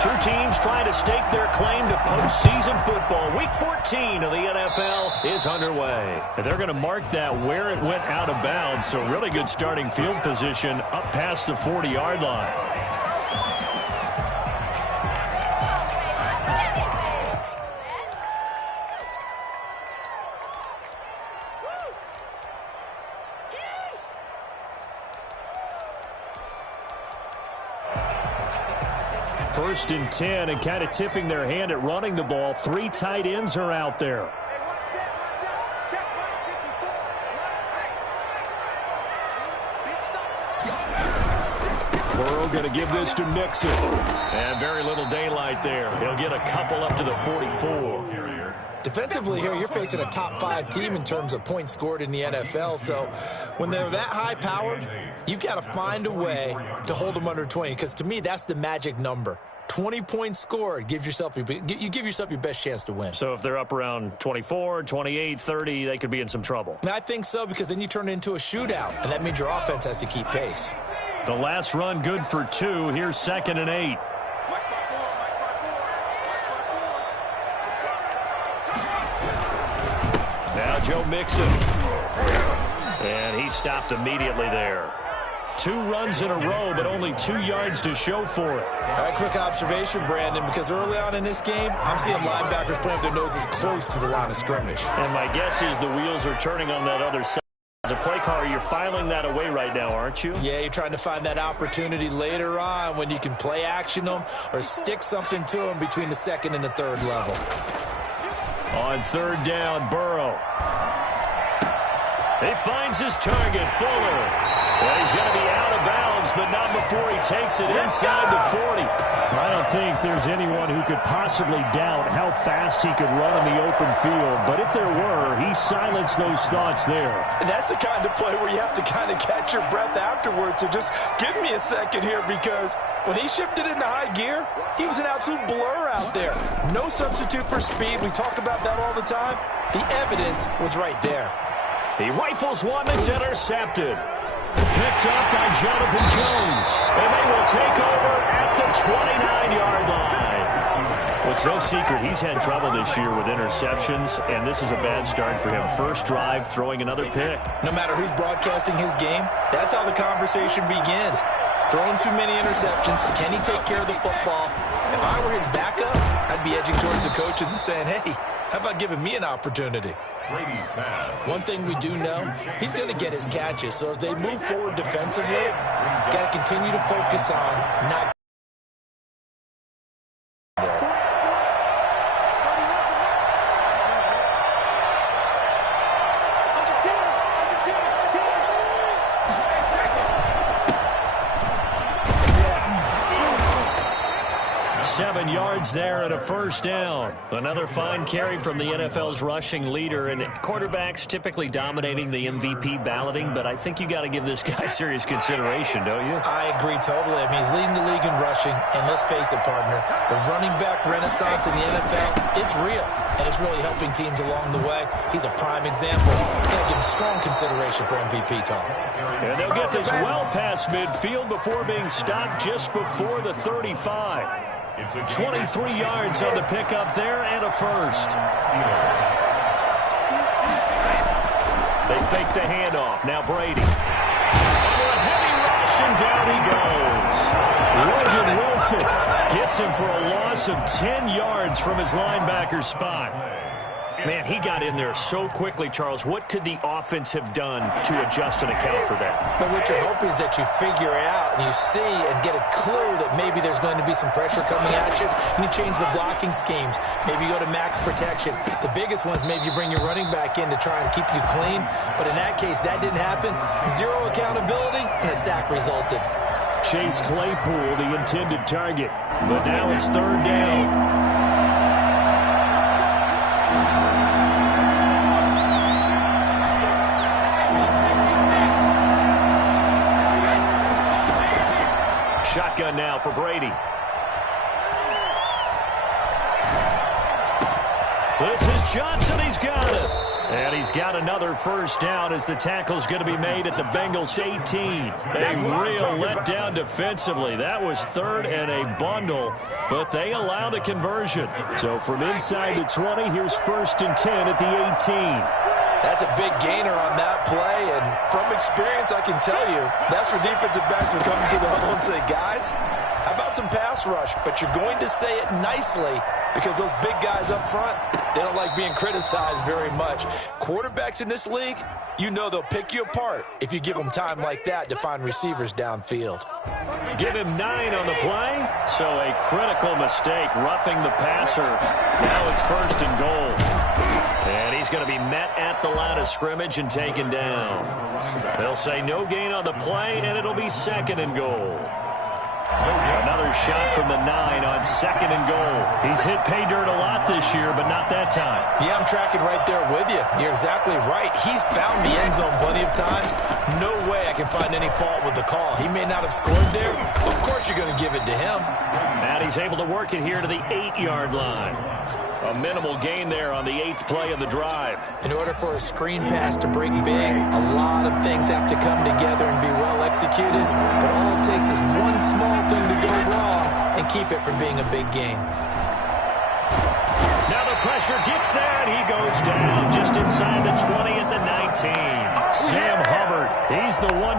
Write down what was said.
Two teams trying to stake their claim to postseason football. Week 14 of the NFL is underway. And they're going to mark that where it went out of bounds, so really good starting field position up past the 40-yard line. First and 10, and kind of tipping their hand at running the ball. Three tight ends are out there. Burrow going to give this to Mixon. And very little daylight there. He'll get a couple up to the 44. Defensively here, you're facing a top-5 team in terms of points scored in the NFL. So when they're that high-powered, you've got to find a way to hold them under 20. Because to me, that's the magic number. 20 points scored, you give yourself your best chance to win. So if they're up around 24, 28, 30, they could be in some trouble. And I think so, because then you turn it into a shootout, and that means your offense has to keep pace. The last run good for 2. Here's 2nd and 8. Now Joe Mixon. And he stopped immediately there. 2 runs in a row, but only 2 yards to show for it. All right, quick observation, Brandon, because early on in this game, I'm seeing linebackers playing with their noses close to the line of scrimmage. And my guess is the wheels are turning on that other side. As a play caller, you're filing that away right now, aren't you? Yeah, you're trying to find that opportunity later on when you can play action them or stick something to them between the 2nd and the 3rd level. On 3rd down, Burrow. He finds his target, Fuller. Well, he's going to be out of bounds, but not before he takes it inside the 40. I don't think there's anyone who could possibly doubt how fast he could run in the open field. But if there were, he silenced those thoughts there. And that's the kind of play where you have to kind of catch your breath afterwards. So just give me a second here, because when he shifted into high gear, he was an absolute blur out there. No substitute for speed. We talk about that all the time. The evidence was right there. He rifles one that's intercepted. Picked up by Jonathan Jones. And they will take over at the 29-yard line. Well, it's no secret he's had trouble this year with interceptions, and this is a bad start for him. First drive, throwing another pick. No matter who's broadcasting his game, that's how the conversation begins. Throwing too many interceptions. Can he take care of the football? If I were his backup, I'd be edging towards the coaches and saying, hey, how about giving me an opportunity? One thing we do know, he's going to get his catches. So as they move forward defensively, got to continue to focus on not. There and a first down. Another fine carry from the NFL's rushing leader, and quarterbacks typically dominating the MVP balloting, but I think you got to give this guy serious consideration, don't you? I agree totally. I mean, he's leading the league in rushing, and let's face it, partner, the running back renaissance in the NFL, it's real, and it's really helping teams along the way. He's a prime example. Got to give him strong consideration for MVP talk. And they'll get this well past midfield before being stopped just before the 35. 23 yards on the pickup there and a first. They fake the handoff. Now Brady. Under a heavy rush, and down he goes. Logan Wilson gets him for a loss of 10 yards from his linebacker spot. Man, he got in there so quickly, Charles. What could the offense have done to adjust and account for that? But what you're hoping is that you figure out and you see and get a clue that maybe there's going to be some pressure coming at you, and you change the blocking schemes. Maybe you go to max protection. The biggest one is maybe you bring your running back in to try and keep you clean. But in that case, that didn't happen. Zero accountability, and a sack resulted. Chase Claypool, the intended target. But now it's 3rd down. Shotgun now for Brady. This is Johnson. He's got it. And he's got another first down as the tackle's going to be made at the Bengals 18. A real letdown defensively. That was third and a bundle, but they allow the conversion. So from inside the 20, here's 1st and 10 at the 18. That's a big gainer on that play, and from experience, I can tell you, that's where defensive backs will come into the huddle and say, guys, how about some pass rush? But you're going to say it nicely because those big guys up front, they don't like being criticized very much. Quarterbacks in this league, you know they'll pick you apart if you give them time like that to find receivers downfield. Give him 9 on the play. So a critical mistake, roughing the passer. Now it's 1st and goal. And he's going to be met at the line of scrimmage and taken down. They'll say no gain on the play, and it'll be 2nd and goal. Another shot from the 9 on 2nd and goal. He's hit pay dirt a lot this year, but not that time. Yeah, I'm tracking right there with you. You're exactly right. He's found the end zone plenty of times. No way I can find any fault with the call. He may not have scored there. Of course you're going to give it to him. And he's able to work it here to the 8-yard line. A minimal gain there on the 8th play of the drive. In order for a screen pass to break big, a lot of things have to come together and be well executed. But all it takes is one small thing to go wrong and keep it from being a big game. Now the pressure gets there, and he goes down just inside the 20 at the 19. Sam Hubbard, he's the one to